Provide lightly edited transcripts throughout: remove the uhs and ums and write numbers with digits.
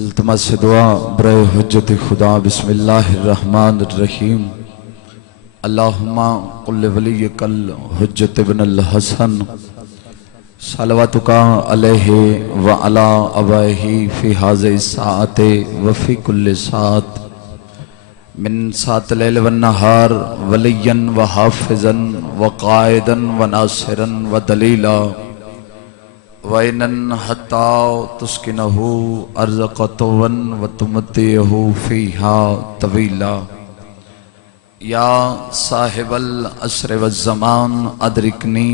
التماس سے دعا برائے حجت خدا بسم اللہ الرحمن الرحیم اللہم قل ولیک الحجت ابن الحسن صلواتک علیہ وعلا ابائہ فی حاضر الساعت وفی کل ساعت من ساعت لیل والنہار ولیا وحافظا وقائدا وناصرا ودلیلا وَإِنَّن حَتَّى تُسْكِنَهُ أَرْزَقَتُوًا وَتُمَتِّعُهُ فِيهَا طَوِيلًا یا صاحب العصر والزمان ادرکنی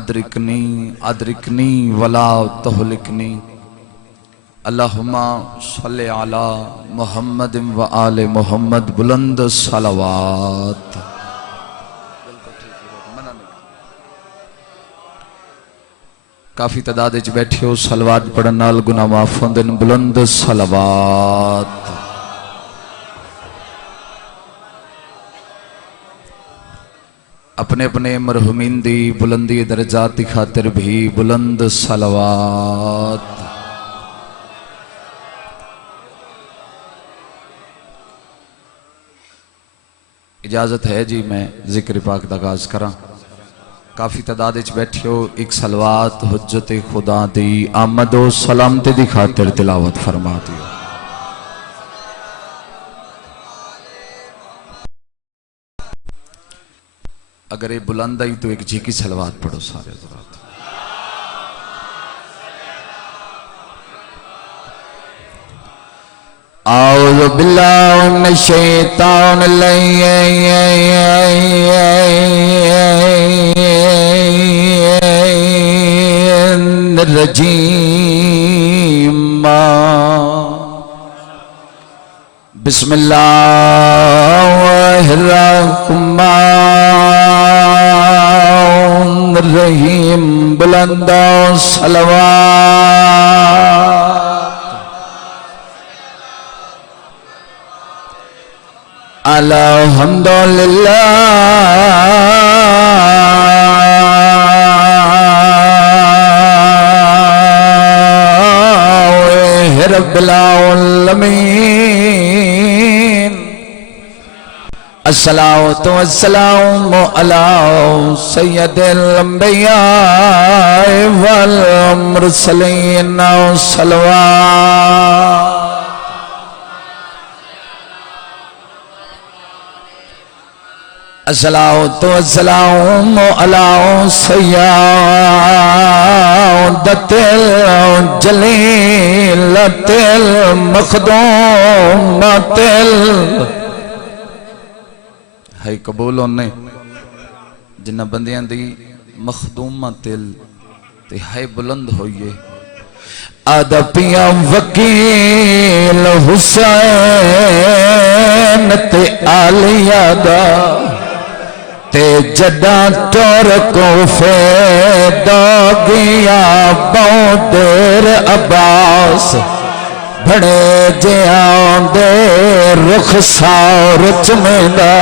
ادرکنی ادرکنی ولا تہلکنی اللہم صلی علی محمد و آل محمد بلند صلوات. کافی تعداد وچ بیٹھے ہو صلوات پڑھن نال گناہ معاف ہوندے نے. بلند صلوات. اپنے اپنے مرحومین دی بلندی درجات کی خاطر بھی بلند صلوات. اجازت ہے جی میں ذکر پاک دا آغاز کراں. کافی تعداد وچ بیٹھے ہو ایک صلوات حجت خدا دی آمد و سلامتی دی خاطر تلاوت فرما دیو. اگر یہ بلند آئی تو ایک جی کی صلوات پڑھو سارے حضرات. اعوذ باللہ من الشیطان الرجیم. بسم اللہ الرحمن الرحیم. بلند صلوات. الحمدللہ رب العالمین. الصلاۃ والسلام علی سید الانبیاء والمرسلین. صلوات. الصلاۃ والسلام علی سیادۃ الجلیلۃ المخدومۃ ہے قبول ہونے جنہ بندیاں دی مخدومۃ تے ہے بلند ہوئیے. ادبیاں وکیل حسین تے آلیہ دا تے جڈا ٹور کو فیدا گیا بودر عباس بڑے جیان دے رخسار چمیدہ.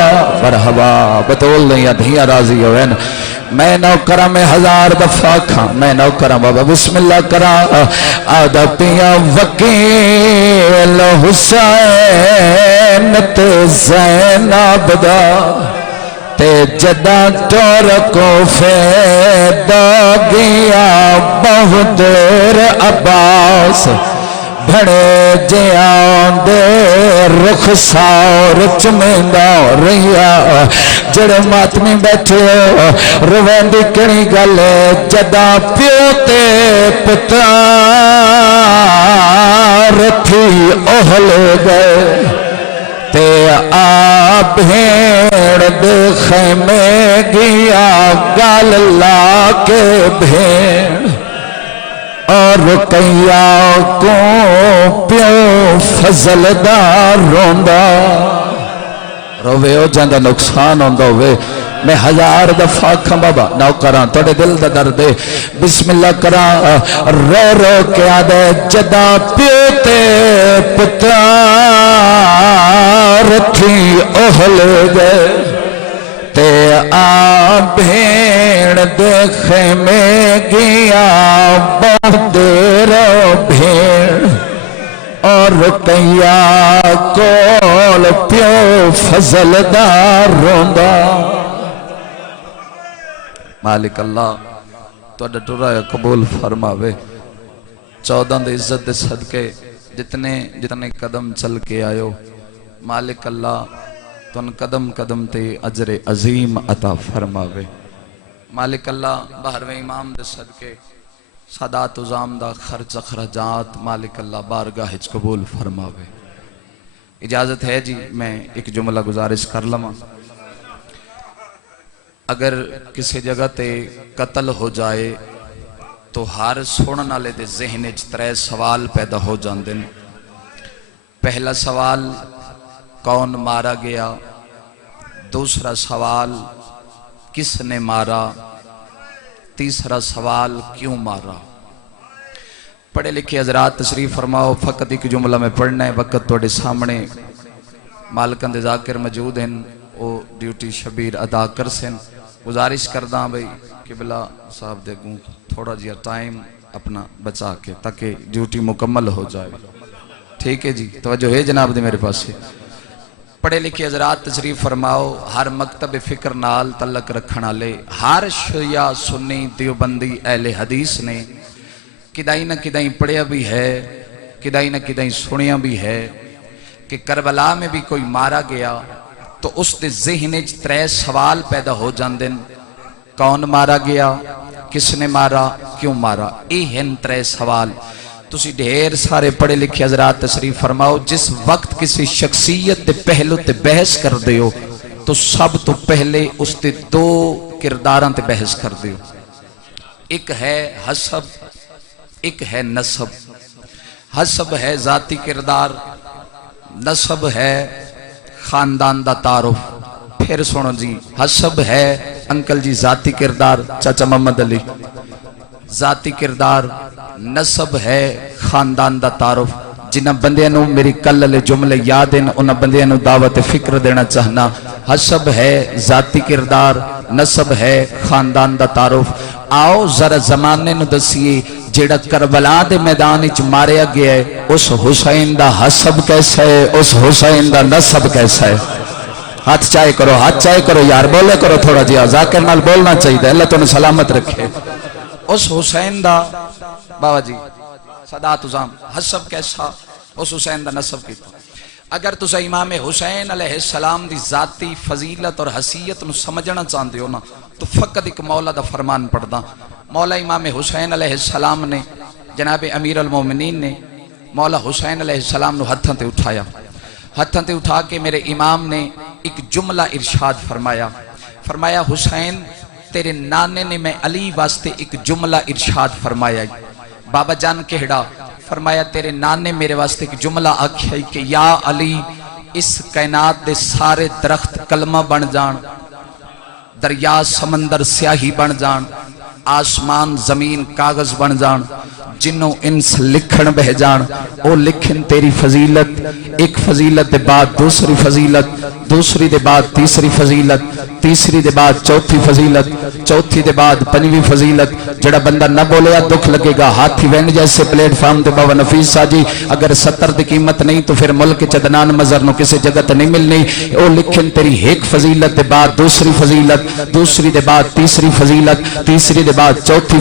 مرحبا بطول نہیں ادھیاں راضی ہوئے نا. میں نو کرا میں ہزار دفعہ کھا میں نو کرا بابا بسم اللہ کرا. آدھپیاں وکیل حسین تے زینب دا تے جدا ٹور کو فیدا گیا بہدر عباس بڑے جیان دے رخسار چمیندہ رہیا. جڑے ماتمی بیٹھے ہو روین دی کڑی گلے جدا پیو تے پتار تھی اہل گئے تے آپ بھیڑ دے خیمے گیا گال لا کے بھیڑ اور رقیہ کو پیو فضل دار روندہ روے ہو جاندہ نقصان ہوندہ ہوئے. میں ہزار دفعہ کھا بابا نو کراں توڑے دل دا دردے. بسم اللہ کراں رو رو کے آدھے جدا پیوتے پتار تھی اہل گئے تے آپ بھیڑ دیکھے میں گیا بہت دیر بھیڑ اور رقیہ کول پیو فضل دار روندا مالک اللہ تو ٹرا قبول فرماوے 14 دے عزت دے صدقے جتنے قدم چل کے آئے ہو مالک اللہ تن قدم قدم تے اجر عظیم عطا فرماوے مالک اللہ بہرویں امام دے صدقے سادات ازام دا خرچ اخراجات مالک اللہ بارگاہ قبول فرماوے اجازت ہے جی میں ایک جملہ گزارش کر لما اگر کسی جگہ تے قتل ہو جائے تو ہر سنن والے دے ذہن وچ 3 سوال پیدا ہو جاندے نے پہلا سوال کون مارا گیا دوسرا سوال کس نے مارا تیسرا سوال کیوں مارا پڑھے لکھے حضرات تشریف فرماؤ فقط ایک جملہ میں پڑھنا ہے وقت توڑے سامنے مالکان دے ذاکر موجود ہیں وہ ڈیوٹی شبیر ادا کر سن گزارش کردہ بھئی قبلہ صاحب دے گوں تھوڑا جیا ٹائم اپنا بچا کے تاکہ ڈیوٹی مکمل ہو جائے ٹھیک ہے جی توجہ ہے جناب دے میرے پاس سے پڑھے لکھے حضرات تشریف فرماؤ ہر مکتب فکر نال تعلق رکھنا لے ہر شیعہ سنی دیوبندی اہل حدیث نے کدائی نہ کدائی پڑھیا بھی ہے کدائی نہ کدائی سنیا بھی ہے کہ کربلا میں بھی کوئی مارا گیا تو اس دے ذہن وچ 3 سوال پیدا ہو جاندن کون مارا گیا کس نے مارا کیوں مارا یہ ہیں 3 سوال تسی ڈھیر سارے پڑھے لکھے حضرات تشریف فرماؤ جس وقت کسی شخصیت دے پہلو تے بحث کر دیو تو سب تو پہلے اس تے 2 کرداران تے بحث کر دیو ایک ہے حسب ایک ہے نسب حسب ہے ذاتی کردار نسب ہے خاندان دا تعارف پھر سنو جی حسب ہے انکل جی ذاتی کردار چاچا محمد علی ذاتی کردار نسب ہے خاندان دا تعارف جنہ بندیاں میری کل لے جملے یاد ہیں انہ بندیاں دعوت فکر دینا چاہنا حسب ہے ذاتی کردار نسب ہے خاندان دا تعارف آؤ ذرا زمانے نو دسیے جیڑا کربلا دے میدان وچ ماریا گیا ہے اس حسین دا حسب کیسا ہے اس حسین دا نسب کیسا ہے ہاتھ چاہے کرو یار بولے کرو تھوڑا جی ذاکر نال بولنا چاہیے اللہ تو نے سلامت رکھے اس حسین دا بابا جی سادات ازام حسب کیسا اس حسین دا نسب کیتا اگر تسا امام حسین علیہ السلام دی ذاتی فضیلت اور حسیت نو سمجھنا چاہتے ہو نا تو فقط ایک مولا دا فرمان پڑھ دا مولا امام حسین علیہ السلام نے جناب امیر المومنین نے مولا حسین علیہ السلام نو ہتھاں تے اٹھایا ہتھاں تے اٹھا کے میرے امام نے ایک جملہ ارشاد فرمایا حسین تیرے نانے نے میں علی واسطے ایک جملہ ارشاد فرمایا بابا جان کہڑا فرمایا تیرے نانے میرے واسطے ایک جملہ آکھیا کہ یا علی اس کائنات دے سارے درخت کلمہ بن جان دریا سمندر سیاہی بن جان آسمان زمین کاغذ بن جان جنوں انس لکھن بہ جان او لکھن تیری فضیلت ایک فضیلت دے بعد دوسری فضیلت دوسری دے بعد تیسری فضیلت تیسری دے بعد چوتھی فضیلت چوتھی دے بعد پنجویں فضیلت جڑا بندہ نہ بولیا دکھ لگے گا ہاتھی وینڈ جیسے پلیٹ فارم دے بابا نفیس ساجی اگر 70 دی قیمت نہیں تو پھر ملک چدنان مزر نو کسی جگہ تے نہیں ملنی او لکھن تیری ایک فضیلت دے بعد دوسری فضیلت دوسری دے بعد تیسری فضیلت تیسری دے بعد چوتھی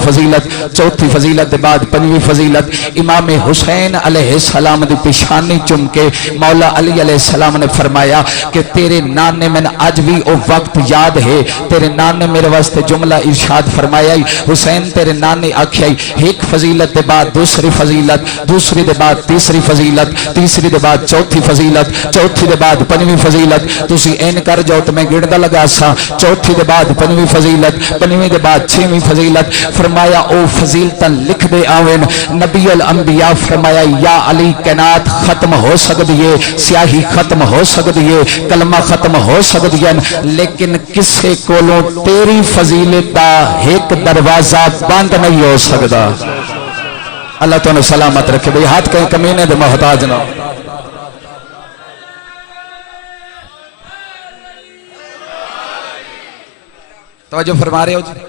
فضیلت دے بعد پنجویں فضیلت امام حسین علیہ السلام دی پیشانی چم کے مولا علی علیہ السلام نے فرمایا کہ تیرے نانے میں آج بھی او وقت یاد ہے تیرے نانے میرے واسطے جملہ ارشاد فرمایا حسین تیرے نانے آکھیا ایک فضیلت دے بعد دوسری فضیلت دوسری دے بعد تیسری فضیلت تیسری دے بعد چوتھی فضیلت چوتھی دے بعد پنجویں فضیلت تسی این کر جاؤ تو میں گڑدا لگا سا چوتھی دے بعد پنجویں فضیلت پنجویں دے بعد چھویں فضیلت فرمایا او فضیلتاں لکھ دے آویں نبی الانبیاء فرمایا یا علی کائنات ختم ہو سکتی ہے سیاہی ختم ہو سکتی ہے کلمہ ختم ہو سکتی ہے لیکن کسے کولوں تیری فضیلت دا ایک دروازہ بند نہیں ہو سکتا اللہ تو نے سلامت رکھے بھئی ہاتھ کہیں کمینے دے محتاج نہ توجہ فرما رہے ہو جی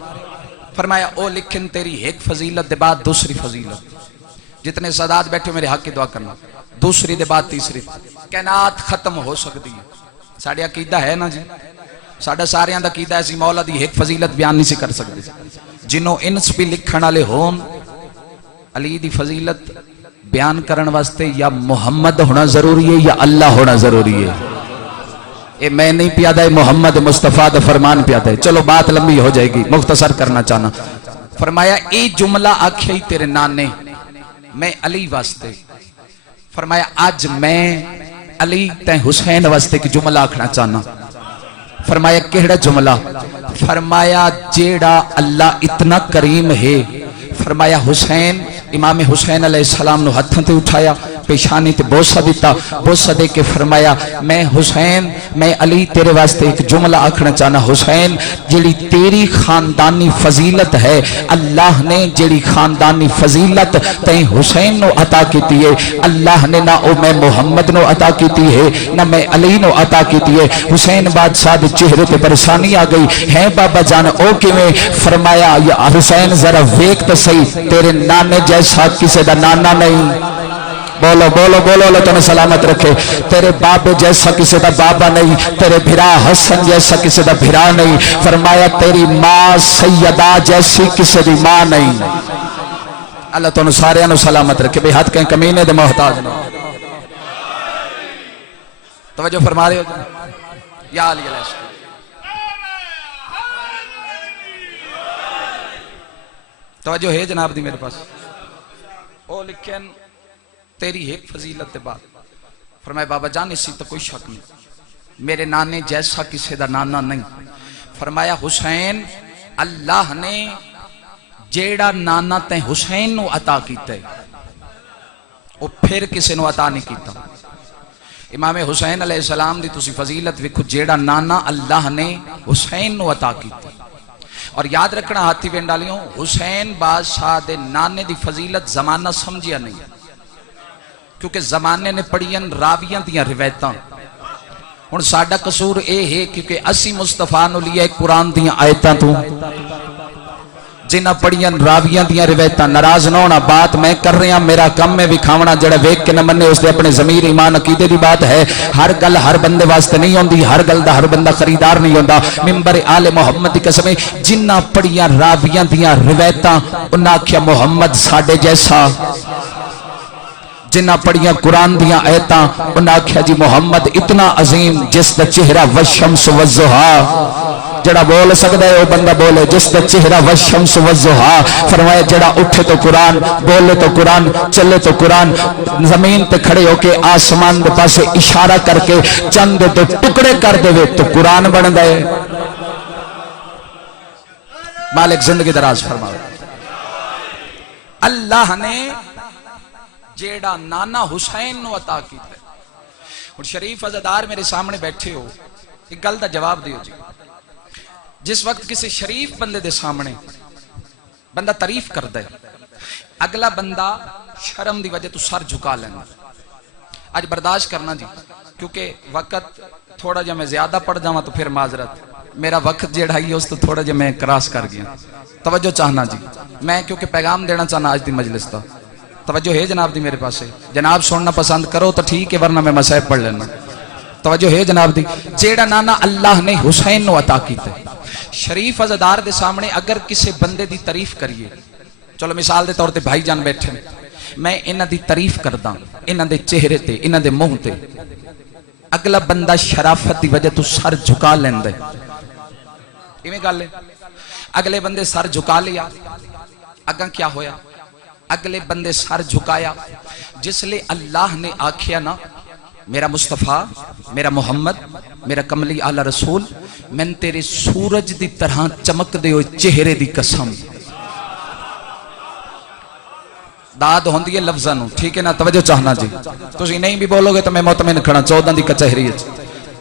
فرمایا او لکھن تیری ایک فضیلت دے بعد دوسری فضیلت جتنے سادات بیٹھے میرے حق کی دعا کرنا دوسری دے بعد تیسری کائنات ختم ہو سکتی ہے ساڈا عقیدہ ہے نا جی ساڈا ساریاں دا عقیدہ ہے سی مولا دی ایک فضیلت بیان نہیں سی کر سکتے جنوں انس بھی لکھن والے ہون علی دی فضیلت بیان کرن واسطے یا محمد ہونا ضروری ہے یا اللہ ہونا ضروری ہے اے میں نہیں پیادا محمد مصطفیٰ دا فرمان پیادا ہے چلو بات لمبی ہو جائے گی مختصر کرنا چاہنا فرمایا اے جملہ آکھے تیرے نانے میں علی واسطے فرمایا آج میں علی تے حسین واسطے کی جملہ آکھنا چاہنا فرمایا کہڑا جملہ فرمایا جیڑا اللہ اتنا کریم ہے فرمایا حسین امام حسین علیہ السلام نو ہتھاں تے اٹھایا پیشانی تے بوسہ دیتا بوسہ دے کے فرمایا میں حسین میں علی تیرے واسطے ایک جملہ آکھنا چاہنا حسین جیڑی تیری خاندانی فضیلت ہے اللہ نے جیڑی خاندانی فضیلت تین حسین نو عطا کیتی ہے اللہ نے نہ او میں محمد نو عطا کیتی ہے نہ میں علی نو عطا کیتی ہے حسین بادشاہ دے چہرے تے پریشانی آ گئی ہے بابا جان او کیویں فرمایا یا حسین ذرا ویکھ تے صحیح تیرے نانے جیسا کسی دا نانا نہیں بولو بولو بولو اللہ تمہیں سلامت رکھے تیرے بابے جیسا کسی دا بابا نہیں تیرے بھرا حسن جیسا کسی دا بھرا نہیں فرمایا تیری ماں سیدہ جیسی کسی دی ماں نہیں اللہ تمہیں سارے انو سلامت رکھے بے حد کہیں کمینے دے محتاج نہ توجہ فرما رہے ہو یا علی علیہ السلام توجہ ہے جناب دی میرے پاس او لکھیں تیری ایک فضیلت بعد فرمائے بابا جان اسی تو کوئی شک نہیں میرے نانے جیسا کسی دا نانا نہیں فرمایا حسین اللہ نے جیڑا نانا تے حسین نو عطا کیتا ہے وہ پھر کسی نو عطا نہیں کیتا امام حسین علیہ السلام دی تسی فضیلت ویکھو جیڑا نانا اللہ نے حسین نو عطا کیتا اور یاد رکھنا ہاتھی پینڈالیوں حسین بادشاہ دے نانے دی فضیلت زمانہ سمجھیا نہیں کیونکہ زمانے نے پڑھیاں راویاں دیاں روایتاں ہن ساڈا قصور اے ہے کیونکہ اسی مصطفیٰ نو لیا قرآن دیاں آیتاں تو جنہ پڑھیاں راویاں دیاں روایتاں ناراض نہ ہونا بات میں کر رہا میرا کم میں وکھاونا جڑا ویکھ کے نہ منے اس دے اپنے ضمیر ایمان عقیدے دی بات ہے ہر گل ہر بندے واسطے نہیں ہوندی ہر گل دا ہر بندہ خریدار نہیں ہوندا منبر آل محمد دی قسم جنہ پڑھیاں راویاں دیاں روایتاں انہاں آکھیا محمد ساڈے جیسا جنہ پڑھیاں قرآن دیاں آیتاں انہاں آکھیا جی محمد اتنا عظیم جس دا چہرہ والشمس والضحیٰ جڑا بول سکتا ہے وہ بندہ بولے جس دا چہرہ والشمس والضحیٰ فرمایا جڑا اٹھے تو قرآن بولے تو قرآن چلے تو قرآن زمین تے کھڑے ہو کے آسمان دے پاسے اشارہ کر کے چند تو ٹکڑے کر دے تو قرآن بن دے مالک زندگی دراز فرماؤ اللہ نے جیڑا نانا حسین نو عطا کیتا ہے اور شریف عزادار میرے سامنے بیٹھے ہو ایک گل دا جواب دیو جی جس وقت کسی شریف بندے دے سامنے بندہ تعریف کرتا ہے اگلا بندہ شرم دی وجہ تو سر جھکا لینا آج برداشت کرنا جی کیونکہ وقت تھوڑا جا میں زیادہ پڑھ جاؤں تو پھر معذرت میرا وقت جیڑا ہی اس تو تھوڑا جا میں کراس کر گیا توجہ چاہنا جی میں کیونکہ پیغام دینا چاہنا آج دی مجلس تا توجہ ہے جناب دی میرے پاس ہے جناب سننا پسند کرو تو ٹھیک ہے ورنہ میں مسائب پڑھ لینا توجہ ہے جناب دی جیڑا نانا اللہ نے حسین نو عطا کیتا ہے شریف عزادار دے سامنے اگر کسی بندے دی تعریف کریے چلو مثال دے طور تے بھائی جان بیٹھے میں انہاں دی تعریف کردا انہاں دے چہرے تے انہاں دے منہ تے اگلا بندہ شرافت دی وجہ تو سر جھکا لیندا ہے ایویں گل ہے اگلے بندے سر جھکا لیا اگاں کیا ہویا اگلے بندے سر جھکایا جس لئے اللہ نے آکھیا نا میرا مصطفیٰ میرا محمد میرا کملی اعلی رسول میں تیرے سورج دی طرح چمک دے ہوئے چہرے دی قسم داد ہوندی ہے لفظاں نو ٹھیک ہے نا توجہ چاہنا جی تسی نہیں بھی بولو گے تو میں مطمئن کھڑا 14 دی کچہری ہے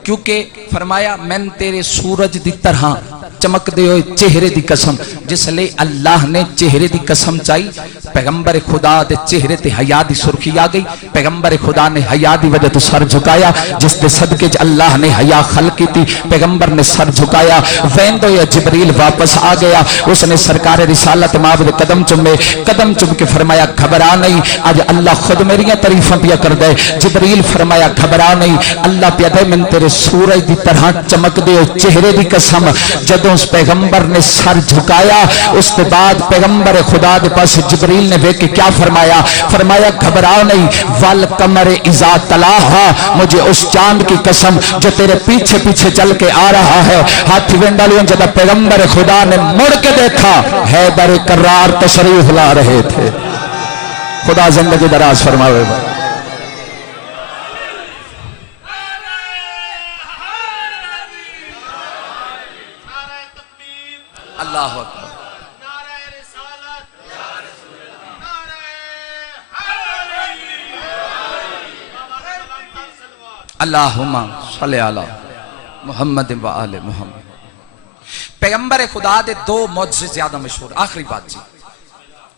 کیونکہ فرمایا میں تیرے سورج دی طرح چمک دے ہوئے چہرے دی قسم جس لئے اللہ نے چہرے دی قسم چاہی پیغمبر خدا دے چہرے تے حیا دی سرخی آ گئی. پیغمبر خدا نے حیا دی وجہ تو سر جھکایا, جس دے صدقے اللہ نے حیا خلق کی تھی. پیغمبر نے سر جھکایا, ویندو یا جبریل واپس آ گیا. اس نے سرکار رسالت مابد قدم چومے, قدم چوم کے فرمایا گھبرا نہیں, آج اللہ خود میری تعریفاں پیا کر دے. جبریل فرمایا گھبرا نہیں, اللہ پیا دے من تیرے سورج دی طرح چمک دے چہرے دی قسم. جدوں اس پیغمبر نے سر جھکایا, اس کے بعد پیغمبر خدا دے پاس جبریل نے دیکھ کے کیا فرمایا, فرمایا گھبرا نہیں, والقمر اذا تلاہا, مجھے اس چاند کی قسم جو تیرے پیچھے پیچھے چل کے آ رہا ہے. ہاتھی وینڈالیوں جب پیغمبر خدا نے مڑ کے دیکھا, حیدر کرار تشریف لا رہے تھے. خدا زندگی دراز فرمائے. اللہ اکبر. اللہم صلی علی محمد و آل محمد. پیغمبر خدا دے دو معجزے زیادہ مشہور. آخری بات جی,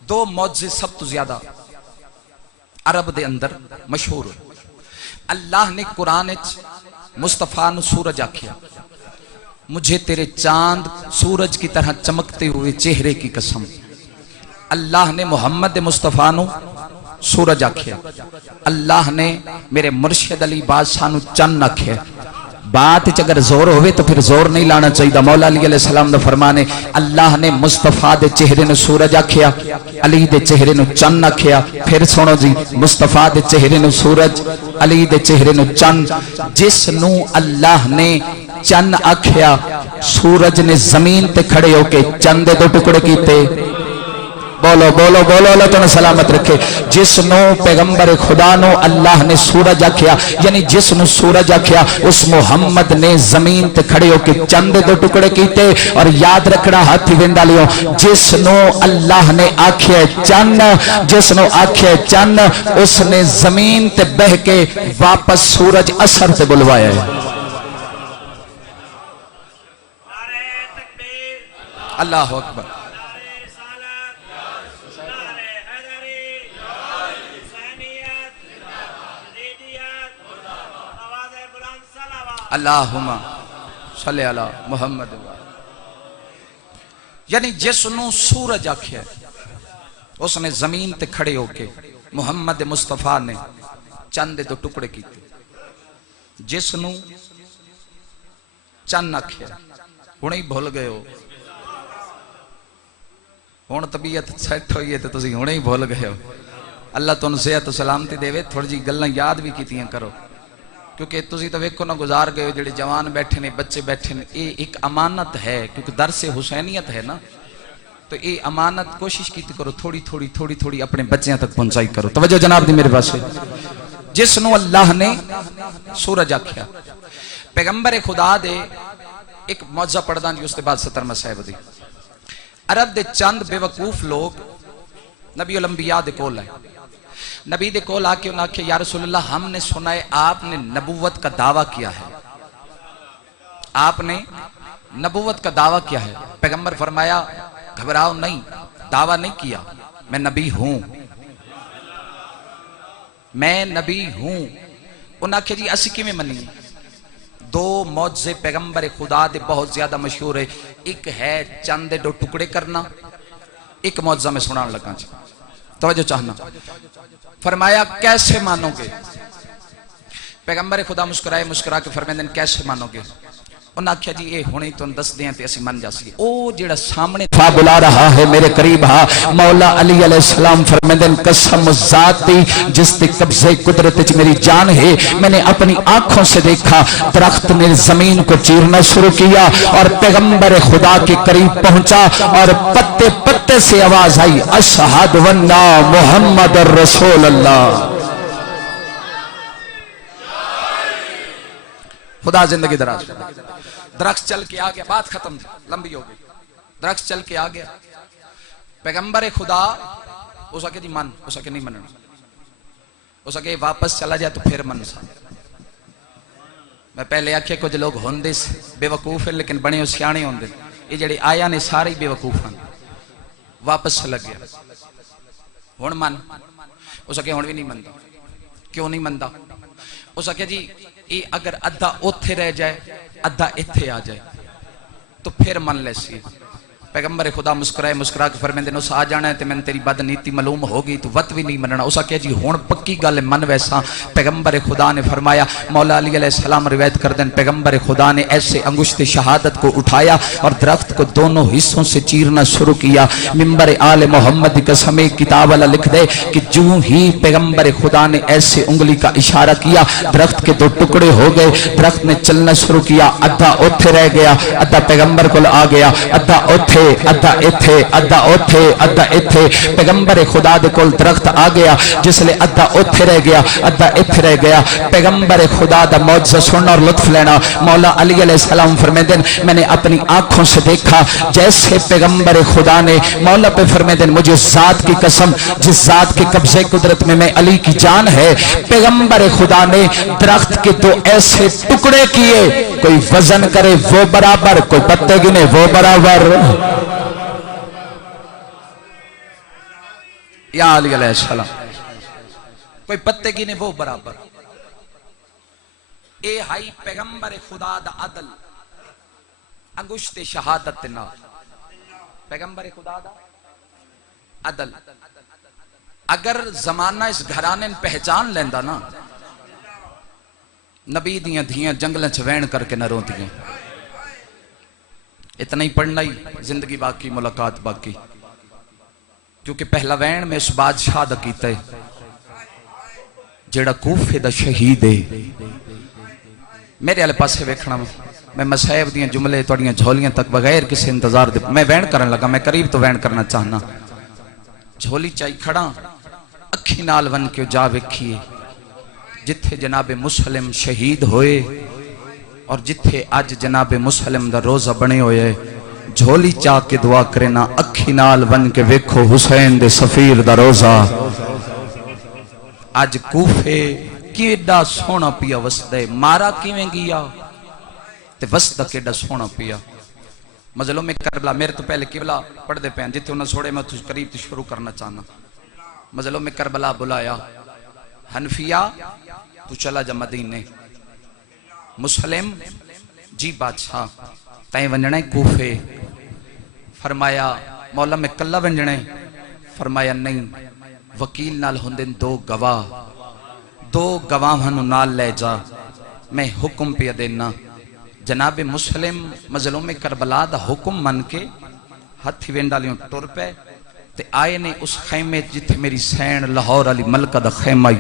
دو معجزے سب تو زیادہ عرب دے اندر مشہور. اللہ نے قرآن مصطفیٰ نو سورج آکھیا, مجھے تیرے چاند سورج کی طرح چمکتے ہوئے چہرے کی قسم. اللہ نے محمد مصطفیٰ نو سورج آکھیا, اللہ نے میرے مرشد علی بادشاہ نو چند آکھیا. بات اگر زور ہوئے تو پھر زور نہیں لانا چاہیے. مولا علی علیہ السلام دا فرمانے, اللہ نے مصطفیٰ دے چہرے نو سورج آکھیا, علی دے چہرے نو چند آکھیا. پھر سنو جی, مصطفیٰ دے چہرے نو سورج, علی دے چہرے نو چند. جس نو اللہ نے چند آکھیا, سورج نے زمین تے کھڑے ہو کے چند دے دو ٹکڑے کیتے. بولو بولو بولو, اللہ تو نے سلامت رکھے. جس نو پیغمبر خدا نو اللہ نے سورج آکھیا, یعنی جس نو سورج آکھیا, اس محمد نے زمین تے کھڑے ہو کے چند دو ٹکڑے کیتے. اور یاد رکھنا ہاتھی وینڈالیوں, جس نو اللہ نے آکھیا چند, جس نو آکھیا چند, اس نے زمین تے بہ کے واپس سورج اثر تے بلوایا ہے. اللہ اکبر. اللہم صلی علی محمد. یعنی جس نو سورج آکھیا, اس نے زمین تے کھڑے ہو کے محمد مصطفیٰ نے چند دو ٹکڑے کیتے. جس نو چند آکھیا, ہن ہی بھول گئے ہو, ہن طبیعت سیٹ ہوئی ہے تو تسی ہن ہی بھول گئے ہو. اللہ تن صحت و سلامتی دے, تھوڑی جی گلاں یاد بھی کیتیاں کرو, کیونکہ تسی تو ویکھو نہ گزار گئے ہو. جڑے جوان بیٹھے نے, بچے بیٹھے نے, یہ ایک امانت ہے, کیونکہ درس حسینیت ہے نا, تو یہ امانت کوشش کیتی کرو تھوڑی تھوڑی تھوڑی تھوڑی اپنے بچیاں تک پہنچائی کرو. توجہ جناب دی میرے پاس. جس نو اللہ نے سورج آکھیا, پیغمبر خدا دے ایک معجزہ پڑھدا جی, اس کے بعد 17 صاحب دی. عرب دے چند بے وقوف لوگ نبی الانبیاء دے کول آئے. نبی دے کول آ کے انہاں کہ یا رسول اللہ, ہم نے سنا ہے آپ نے نبوت کا دعویٰ کیا ہے, آپ نے نبوت کا دعویٰ کیا ہے. پیغمبر فرمایا گھبراؤ نہیں, دعویٰ نہیں کیا, میں نبی ہوں, میں نبی ہوں. انہاں کہ جی اسی کی میں منی. دو معجزے پیغمبر خدا دے بہت زیادہ مشہور ہے. ایک ہے چند دو ٹکڑے کرنا, ایک معجزہ میں سنان لگا جی, توجہ چاہنا. فرمایا کیسے مانو گے؟ پیغمبر خدا مسکرائے, مسکرا کے فرمائے کیسے مانو گے؟ انہاں کہا جی اے ہونے تو دس دیاں تے اسی من جاسی. او جڑا سامنے تھا بلا رہا ہے میرے قریب ہاں. مولا علی علیہ السلام فرمائے قسم ذات دی جس تے قبضے قدرت وچ میری جان ہے, میں نے اپنی آنکھوں سے دیکھا درخت نے زمین کو چیرنا شروع کیا اور پیغمبر خدا کے قریب پہنچا اور پتے پتے سے آواز آئی اشہد ان محمد رسول اللہ. خدا زندگی دراز. درخت چل کے آ گیا, بات ختم تھی, لمبی ہو گئی. درخت چل کے آ گیا, پیغمبر خدا اس کے جی من, اس کے نہیں مننا, اس کے واپس چلا جائے تو پھر من سا. میں پہلے آکھے کچھ لوگ ہوندے بے وقوف ہیں لیکن بڑے سیانے ہوندے, یہ جڑے آیا نے سارے بے وقوف ہیں. واپس چلا گیا, ہن من اس آخیا ہن بھی نہیں منتا کیوں نہیں منتا اس آخیا جی یہ اگر ادھا اوتھے رہ جائے ادھا ایتھے آ جائے تو پھر من لے سی پیغمبر خدا مسکرائے مسکرا کے فرمیندے نے اس آ جانا ہے تے میں تیری بد نیتی معلوم ہوگی تو وت بھی نہیں مننا اس آخیا جی ہن پکی گل من ویسا پیغمبر خدا نے فرمایا مولا علی علیہ السلام روایت کر دیں پیغمبر خدا نے ایسے انگشت شہادت کو اٹھایا اور درخت کو دونوں حصوں سے چیرنا شروع کیا ممبر آل محمد قسم کتاب والا لکھ دے کہ جو ہی پیغمبر خدا نے ایسے انگلی کا اشارہ کیا درخت کے دو ٹکڑے ہو گئے درخت نے چلنا شروع کیا ادھا اوتھے رہ گیا ادھا پیغمبر کو آ گیا ادھا اوتھے ادھا ایتھے ادھا اوتھے ادھا ایتھے پیغمبر خدا دے کول درخت آ گیا جس لئے ادھا اوتھے رہ گیا ادھا ایتھے رہ گیا پیغمبر خدا دا معجزہ سننا اور لطف لینا مولا علی علیہ السلام فرمیندن میں نے اپنی آنکھوں سے دیکھا جیسے پیغمبر خدا نے مولا پہ فرمیندن مجھے ذات کی قسم جس ذات کے قبضے قدرت میں علی کی جان ہے پیغمبر خدا نے درخت کے دو ایسے ٹکڑے کیے کوئی وزن کرے وہ برابر کوئی پتے گنے وہ برابر یا علی علیہ السلام کوئی پتے گنے وہ برابر اے ہائی پیغمبر خدا دا عدل انگشت شہادت نا پیغمبر خدا دا عدل اگر زمانہ اس گھرانے پہچان لیندہ نا نبی دیاں دھیاں جنگلیں چوین کر کے نہ روتی ہیں اتنا ہی پڑھنا ہی زندگی باقی ملاقات باقی کیونکہ پہلا وین میں اس بادشاہ دا کیتا ہے جیڑا کوفے دا شہید ہے میرے علی پاسے ویکھنا میں مسائب دیاں جملے توڑیاں جھولیاں تک بغیر کسی انتظار دے میں وین کرن لگا میں قریب تو وین کرنا چاہنا جھولی چاہی کھڑا اکھی نال ون کے جا ویکھیے جتھے جناب مسلم شہید ہوئے اور جتھے آج جناب مسلم دا روزہ بنے ہوئے جھولی چاہ کے دعا کرنا اکھی نال ون کے ویکھو حسین دے سفیر دا روزہ آج کوفے کیڈا سونا پیا وسدے مارا کیویں گیا تے وسدہ کیڈا سونا پیا مظلوم کربلا میرے تو پہلے قبلہ پڑھ دے پہن جتھے انہوں سوڑے میں تجھ قریب تو شروع کرنا چاہنا مظلوم کربلا بلایا حنفیہ تو چلا جا مدینے مسلم جی بادشاہ تائیں ونجنے کوفے فرمایا مولا میں کلہ ونجنے فرمایا نہیں وکیل نال ہندن دو گواہ ہنو نال لے جا میں حکم پہ دینا جناب مسلم مظلوم کربلا دا حکم من کے ہتھی وینڈالیوں ٹور پہ تے آئے نے اس خیمے جتھے میری سین لاہور علی ملکہ دا خیمائی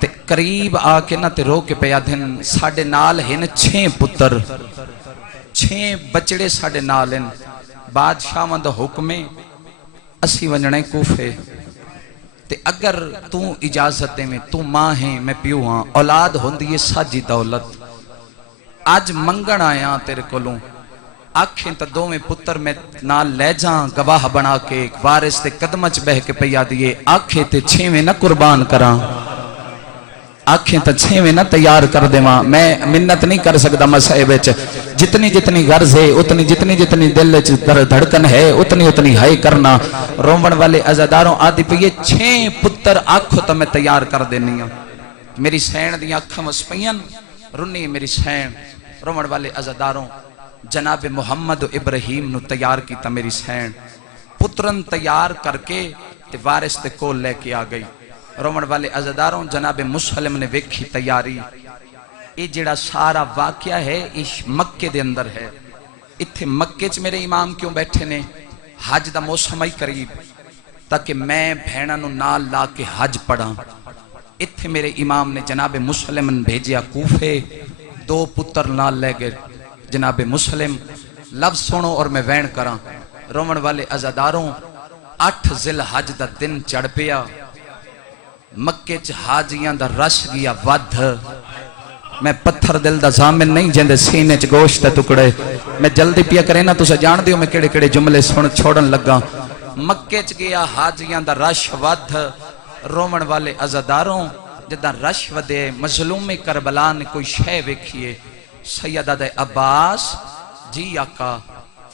تے قریب آ کے نہ تے رو کے پیا دھن ساڑھے نال ہیں 6 پتر 6 بچڑے ساڑھے نال ہیں بادشاہ مند حکمیں اسی ونجنے کوفے تے اگر تو اجازتے میں تو ماں ہیں میں پیو ہاں اولاد ہوندی ہے ساجی دولت آج منگن آیا تیرے کولوں آنکھیں تا دو میں پتر میں نال لے جاں گواہ بنا کے وارث تے قدمچ بہ کے پیا دیئے آنکھیں تے 6 میں نہ قربان کراں آنکھیں تا 6 میں نہ تیار کر دے ماں میں منت نہیں کر سکتا مسائب جتنی غرض ہے اتنی جتنی دل دھڑکن ہے اتنی ہائی کرنا رومن والے عزاداروں آدھی پہ یہ 6 پتر آنکھوں تا میں تیار کر دینی ہوں میری سین دی آنکھیں وسپین رنی میری سین رومن والے عزاداروں جناب محمد و ابراہیم نو تیار کی تا میری سین پترن تیار کر کے تے وارث تے کول لے کے آ گئی رومن والے عزاداروں جناب مسلم نے ویکھی تیاری یہ جڑا سارا واقعہ ہے اس مکے دے اندر ہے اتھے مکے چ میرے امام کیوں بیٹھے نے حج دا موسم ہی قریب تاکہ میں بھیڑا نو نال لا کے حج پڑھا اتھے میرے امام نے جناب مسلم نے بھیجیا کوفے 2 پتر نال لے گئے جناب مسلم لفظ سنو اور میں وین کراں رومن والے عزاداروں 8 ذی الحج دا دن چڑھ پیا مکے چ حاجیاں دا رش گیا ودھ میں پتھر دل دا زامن نہیں جندے سینے چ گوشت ٹکڑے میں جلدی پیا کرے نا تسا جان دیو میں کیڑے جملے چھوڑن لگا مکے چ گیا حاجیاں دا رش ودھ رومن والے عزاداروں جدا رش ودے مظلوم کربلا نے کوئی شے ویکھیے سیدہ دے عباس جی آقا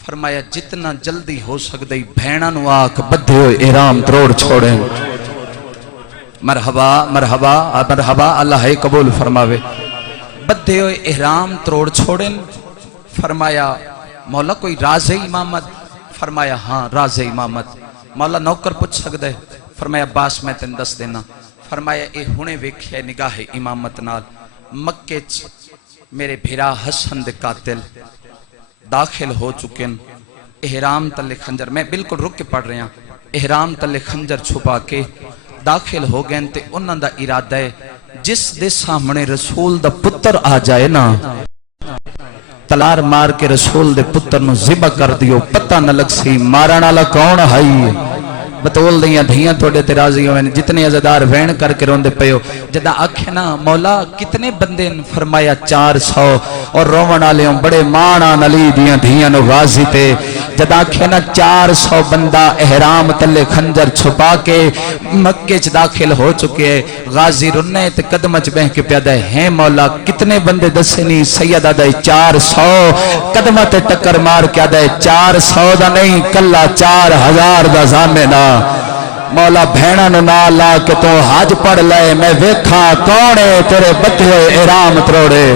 فرمایا جتنا جلدی ہو سکدی بھیناں نو آکھ بدھے ہوئے احرام تروڑ چھوڑیں. مرحبا مرحبا مرحبا اللہ قبول فرماوے. بدھے ہوئے احرام تروڑ چھوڑیں. فرمایا مولا کوئی راز امامت؟ فرمایا ہاں راز امامت. مولا نوکر پوچھ سکدے؟ فرمایا باس میں تین دس دینا. فرمایا اے ہنے ویکھیا نگاہ امامت نال مکے چ میرے بھرا حسن دے قاتل داخل ہو چکے. احرام تلے خنجر، میں بالکل رک کے پڑھ رہا ہوں، احرام تلے خنجر چھپا کے داخل ہو گئے تے انہاں دا ارادہ ہے جس دے سامنے رسول دا پتر آ جائے نا تلار مار کے رسول دے پتر نو ذبح کر دیو، پتہ نہ لگ سی مارن والا کون ہے. بتول دیاں دھیاں توڑے تے راضی ہوئے جتنے عزدار وین کر کے روندے پیو. جدہ آکھے نا مولا کتنے بندے؟ فرمایا 400. اور رومن آلیوں بڑے مانا نلی دیاں دھیاں نو غازی تے. جدہ آکھے نا 400 بندہ احرام تلے خنجر چھپا کے مکے چ داخل ہو چکے. غازی رنے تے قدمچ بہ کے پیادہ ہیں مولا کتنے بندے دسے نہیں؟ سید آدھے 400. قدمت ٹکر مار کے آدھے 400 دا نہیں کلا 4000 دا زامنہ. مولا بھینا نو نہ لا کہ تو حج پڑھ لے میں ویکھا کونے تیرے بدھے احرام تروڑے.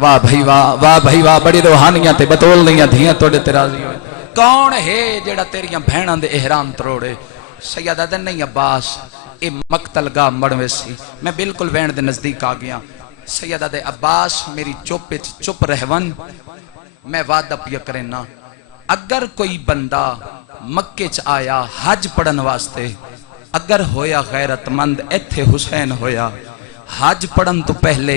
واہ بھائی واہ، واہ بھائی واہ، بڑی روحانیاں تے بتول دیاں دھیاں توڑے تے راضی ہوئے. کون ہے جیڑا تیریاں بھیناں دے احرام تروڑے؟ سیدہ دے نہیں عباس اے مقتل گاہ مڑوے سی. میں بالکل وین دے نزدیک آ گیا. سیدہ دے عباس میری چپ رہون، میں وعدہ پیا کرنا اگر کوئی بندہ مکے چ آیا حج پڑھن واسطے، اگر ہویا غیرت مند ایتھے حسین ہویا حج پڑھن تو پہلے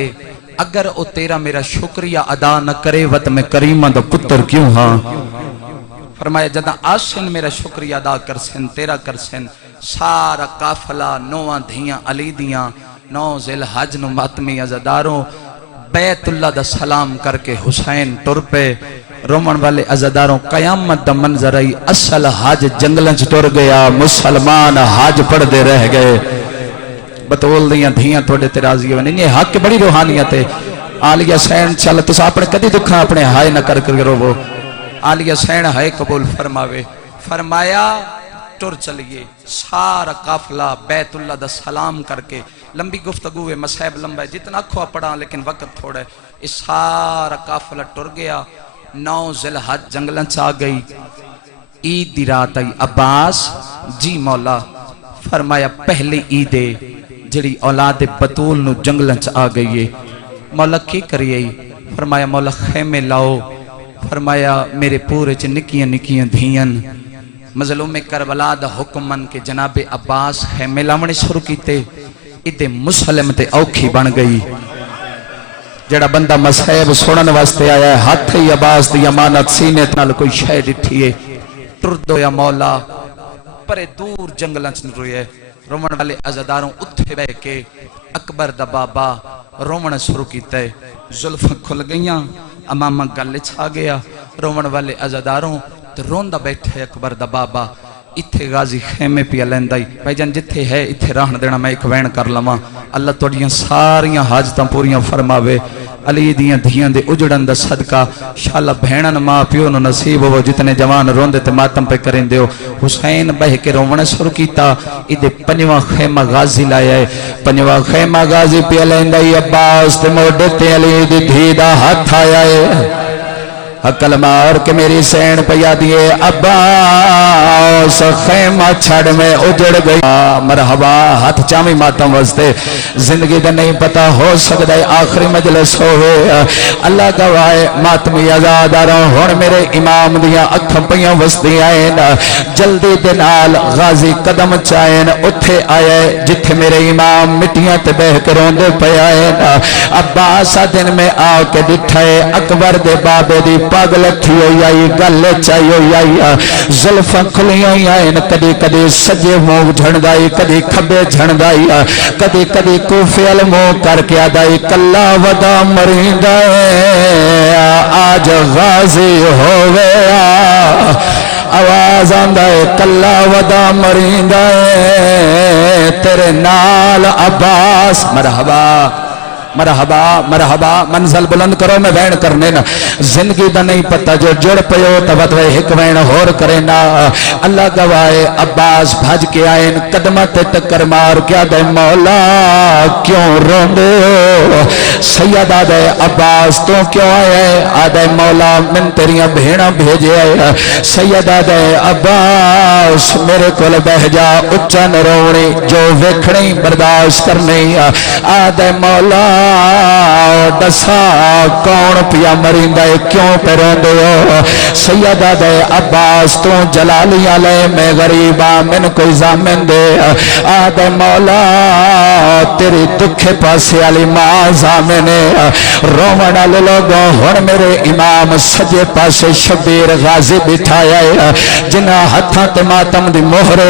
اگر او تیرا میرا شکریہ ادا نہ کرے وط میں کریمہ دا پتر کیوں ہاں. فرمایا جدہ آسن میرا شکریہ ادا کر سن تیرا کر سن. سارا قافلہ نواں دھیاں علی دیاں 9 ذی الحج نو ماتمی عزاداروں بیت اللہ دا سلام کر کے حسین ٹر پہ. رومن والے عزاداروں قیامت دا منظر آئی اصل حج جنگلنچ ٹر گیا، مسلمان حج پڑھ دے رہ گئے. بتول دیاں دھیاں توڑے تے راضی ہوئے. یہ حق بڑی روحانیت ہے. آلیہ سین چل تسا اپنے کدی دکھاں اپنے ہائے نہ کر کرو وہ. آلیہ سین ہائے قبول فرماوے. فرمایا ٹر چلیے. سارا قافلہ بیت اللہ دا سلام کر کے. لمبی گفتگو ہے، مسائب لمبا ہے، جتنا کھوا پڑھا لیکن وقت تھوڑا ہے. اس سارا قافلہ ٹر گیا. 9 ذی الحج جنگلن چا گئی. عید دی رات آئی. عباس جی مولا. فرمایا پہلی عید جڑی اولاد بطول نو جنگلن چا گئی ہے. مولا کی کریے؟ فرمایا مولا خیمے لاؤ. فرمایا میرے پورے چ نکیاں نکیاں دھیاں. مظلوم کربلا دا حکمن کے جناب عباس خیمے لاونے شروع کیتے. ادھے مسلم تے اوکھی بن گئی. جڑا بندہ مسائب سنن واسطے آیا ہے ہاتھ ہی عباس دی امانت سینے نال کوئی شے ڈٹھی ہے. ٹر دو یا مولا پرے دور جنگلاں چ روئے. رومن والے عزاداروں اتھے بہ کے اکبر دا بابا رومن شروع کیتا ہے. زلفاں کھل گئیاں، امامہ گل چھا گیا. رومن والے عزاداروں تے روندہ بیٹھے اکبر دا بابا. اتھے غازی خیمے پیا لیندائی. بھائی جان جتھے ہے اتھے راہن دینا میں ایک وین کر لما. اللہ توڑیاں ساریاں حاجتاں پوریاں فرماوے. علی دیاں دھیاں دے اجڑن دا صدقہ شاءاللہ بہنن ماں پیو نو نصیب ہو جتنے جوان روندے تے ماتم پہ کریں دیو. حسین بہ کے رومن شروع کیتا. ادھے پنجواں خیمہ غازی لائے ہے. پنجواں خیمہ غازی پیا لیندائی. عباس تے موڈے تے علی دی دھی دا ہاتھ آیا ہے. حقل مار کے میری سین پیا دیئے. عباس خیمہ چھڑ میں اجڑ گئی. مرحبا ہاتھ چامی ماتم وستے. زندگی دے نہیں پتا ہو سکتا ہے آخری مجلس ہوئے. اللہ گواہ ماتمی عزاداروں ہون میرے امام دیاں اکھاں پیاں وستی آئین. جلدی دنال غازی قدم چائین. اتھے آئے جتھے میرے امام مٹیاں تے بہ کروں دے پہ آئین. عباس دن میں آ کے دٹھائے اکبر دے بابے دی پاگ لٹھی ہوئی آئی گل چاہی ہوئی آئی. زلفاں کھلی ہوئی آئین. کدی کدی سجے منہ جھڑدائی کدی کھبے جھڑدائی کدی کدی کوفے المو کر کے آدائی. کلا ودا مریندائے آج غازی ہوئے. آواز آندائے کلا ودا مریندائے تیرے نال عباس. مرحبا مرحبا مرحبا منزل بلند کرو میں وین کرنے نا زندگی دا نہیں پتہ جو جڑ پیو تبتوے ایک وین ہور کرے نا اللہ گوائے عباس بھج کے آئین قدمت ٹکر مار کیا دے مولا کیوں روندے ہو سیدہ دے عباس تو کیوں آئے آدھے مولا من تیریاں بھیڑا بھیجے آئے سیدہ دے عباس میرے کول بہ جا اچھن رونی جو ویکھنی برداشت کرنی آدھے مولا دسا کون پیا مریندا ہے کیوں پہ روندے ہو سیدہ دے عباس تو جلالیاں لے میں غریبا من کوئی زامن دے آدھے مولا تیری دکھے پاسے علی ماں زامن رومن علی لوگوں ہن میرے امام سجے پاسے شبیر غازی بٹھایا ہے جنہ ہتھاں تے ماتم دی مہرے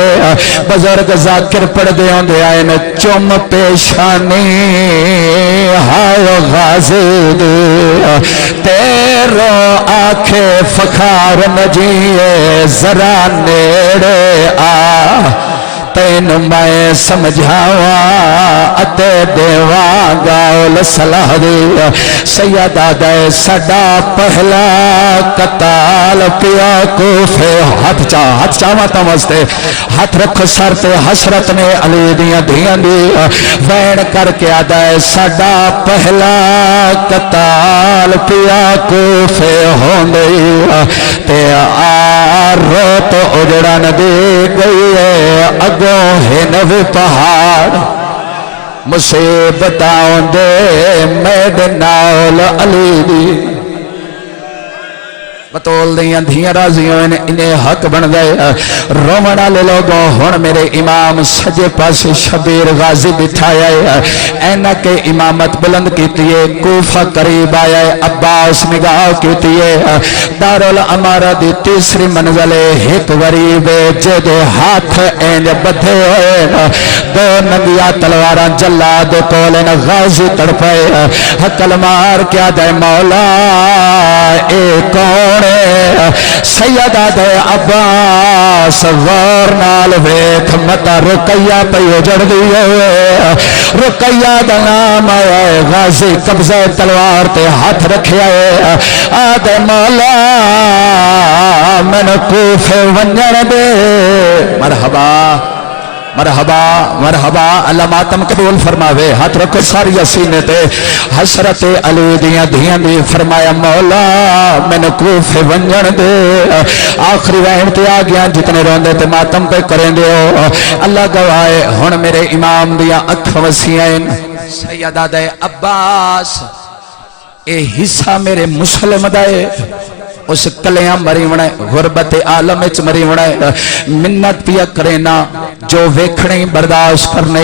بزرگ ذاکر پڑھ دے ہوندے آئے نے چم پیشانی ہائے غازی دے تیرو آنکھے فخار نجیے ذرا نیڑے آ تین میں سمجھاوا اتے دیواں گاول صلاح دی سیدہ دے سڈا پہلا قتال پیا کوفے ہاتھ چاہواں تمستے ہاتھ رکھ سر تے حسرت نے علی دیاں دھیاں دی وین کر کے آدھا ہے سڈا پہلا قتال پیا کوفے ہوندے تے آ روت اجڑن دے گئی ہے اگوں ہے نوے پہاڑ مصیبتاں دے میڈ نال علی دی بطول دیاں دھیاں رازیوں انہیں حق بن گئے رومن والے لوگوں ہن میرے امام سجے پاسے شبیر غازی بٹھایا ہے اینا کے امامت بلند کیتی ہے کوفہ قریب آیا ہے عباس نگاہ کیتی ہے دارالعمارہ دی تیسری منزلے ایک غریب جدے ہاتھ اینج بدھے ہوئے دو ننگیا تلوارا جلاد کولن غازی تڑپائے حقل مار کیا دے مولا اے کون سیدہ دے عباس غور نال ویکھ متا رقیہ پہ اجڑ دیئے رقیہ دا نام آئے غازی قبضہ تلوار تے ہاتھ رکھے آئے آدھے مولا من کوفے ونجر دے مرحبا مرحبا مرحبا اللہ ماتم قبول فرماوے ہاتھ رکھو ساری سینے تے حسرت علی دیاں دھیاں دی فرمایا مولا میں کوفے ونجن دے آخری وین تے آ گیا جتنے روندے تے ماتم پہ کریں دے ہو اللہ گوائے ہن میرے امام دیاں اکھ وسیعیں سیدہ دے عباس اے حصہ میرے مسلم دے اس کلیاں مری وڑے غربت عالم اچ مری وڑے منت پیا کرینا جو ویکھنے برداشت کرنے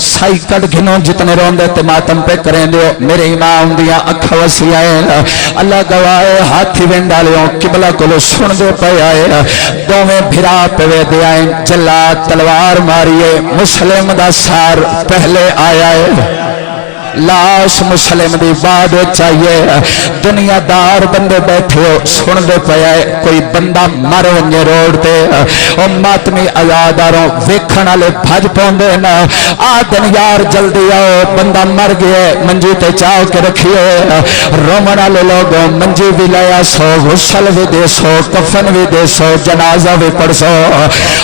سائی کٹ گھنوں جتنے روندے تے ماتم پہ کریں دیو میرے امام دیاں اکھ وسیعیں اللہ گوائے ہاتھی وینڈالیوں قبلہ کلو سن دے پہ آئے دوویں بھرا پہ وے دے آئیں جلات تلوار ماریے مسلم دا سار پہلے آیا ہے لاش مسلم دی بعد چاہیے دنیا دار بندے بیٹھے ہو سن دے پیا کوئی بندہ مر ونجے روڈ تے او ماتمی آزاداروں ویکھن والے بھج پوندے نا آدن یار جلدی آؤ بندہ مر گیا منجی تے چاہ کے رکھیے رومن والے لوگوں منجی بھی لیا سو غسل بھی دے سو کفن بھی دے سو جنازہ بھی پڑھ سو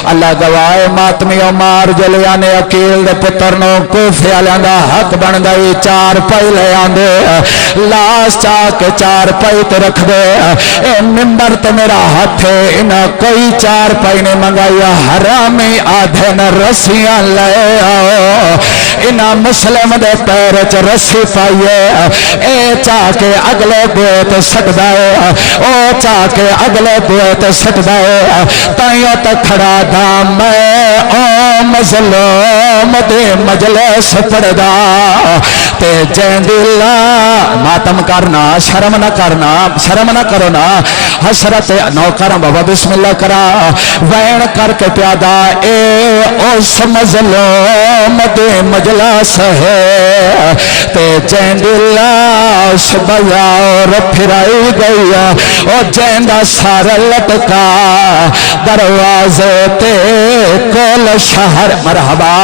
اللہ گواہ ماتمی مار جلیانے اکیل دے پترنوں کوفے والےاں دا حق بن گئی چار پائی لے آندے لاش چاہ کے چار پائی تے رکھ دے اے ممبر تے میرا ہاتھ ہے انہا کوئی چار پائی نے منگایا حرامی آدھے نہ رسیاں لے آؤ انہا مسلم دے پیر چ رسی پائیے اے چاہ کے اگلے بوئے تے سٹ دائے او چاہ کے اگلے بوئے تے سٹ دائے تائیوں تے کھڑا دا میں او مظلوم دے مجلس پڑدا تے جیندی اللہ ماتم کرنا شرم نہ کرو نا حسرت نوکرم بابا بسم اللہ کرا وین کر کے پیادا اے اس مظلوم دے مجلس ہے تے جیندی اللہ شبیا اور پھرائی گئی او جیندہ سارا لٹکا دروازے تے کول شہر مرحبا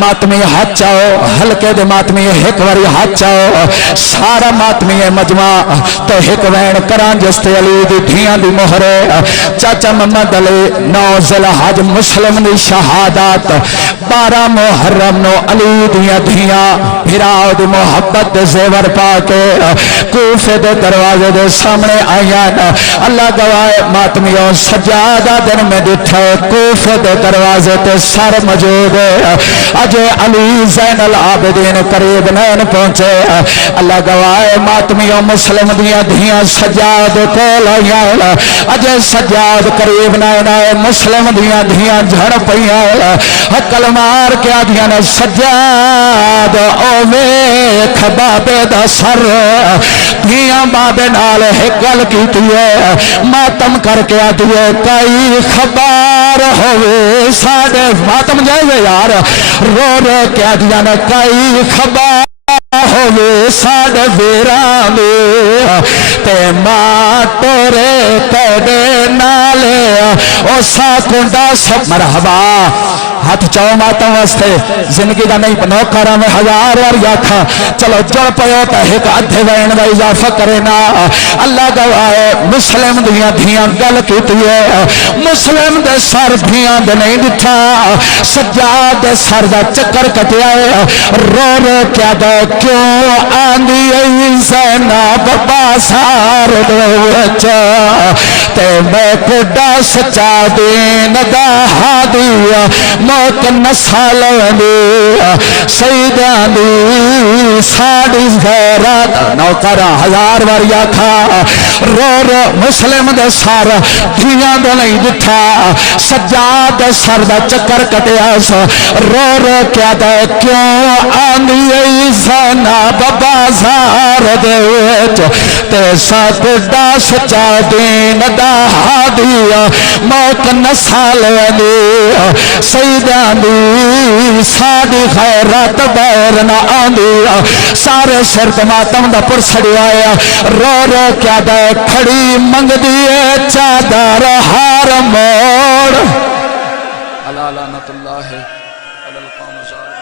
ماتمی ہاتھ چاہو ہلکے دے ماتمی ایک واری ہاتھ چاہو سارا ماتمی مجمع تو ایک وین کران جستے علی دی دھیاں دی مہرے چاچا محمد علی 9 ذوالحج مسلم دی شہادات 12 محرم نو علی دیاں دھیاں بھراؤ دی محبت دے زیور پا کے کوفے دے دروازے دے سامنے آیا اللہ گواہ ماتمیوں سجادہ دن میں دٹھے کوفے دے دروازے تے سر موجود اجے علی زین العابدین قریب نین پہنچے اللہ گواہ ماتمیوں مسلم دیاں دھیاں سجاد کول آیا اجے سجاد قریب نین آئے مسلم دیاں دھیاں جھڑ پئیاں حقل مار کے آدھیاں نے سجاد او ویکھ بابے دا سر دھیاں بابے نال ایک گل کیتی ہے ماتم کر کے آدھیے کئی خبر ہوئے ساڑے ماتم جائے یار رو رو کے آدھیاں نے کئی خبر ہوئے ساڑے ویران دے تے ماں تورے تیڑے نالے او سا کنڈا سب مرحبا ہاتھ چاہو ماتم واسطے زندگی دا نہیں پنو کرا میں 1000 اور یاکھا چلو جڑ پہو تا ایک ادھے وین دا اضافہ کرے نا اللہ گوائے مسلم دیاں دھیاں گل کیتی ہے مسلم دے سر دھیاں دے نہیں دٹھا سجاد دے سر دا چکر کٹیا ہے رو رو کیا دا کیوں آندی ای زینب بازار دے وچا تے میں کڈا سچا دین دا ہادیا موت نسال دی سیدان دی ساڑی غیرات نوکرہ 1000 واریا کھا رو رو مسلم دے سار دھیاں دے نہیں دٹھا سجاد دے سر دا چکر کٹیا سا رو رو کیا دے کیوں آنی ای زینب بازار دے وچ تے ساتھ دا سچا دین دا ہادیا موت نسال دی سیدان دی ساڑی خیرات بیر نہ آندی سارے شرط ماتم دا پرسڑی آیا رو رو کیا دے کھڑی منگ دیئے چادر ہار موڑ اللہ لعنت اللہ علی القوم الظالمین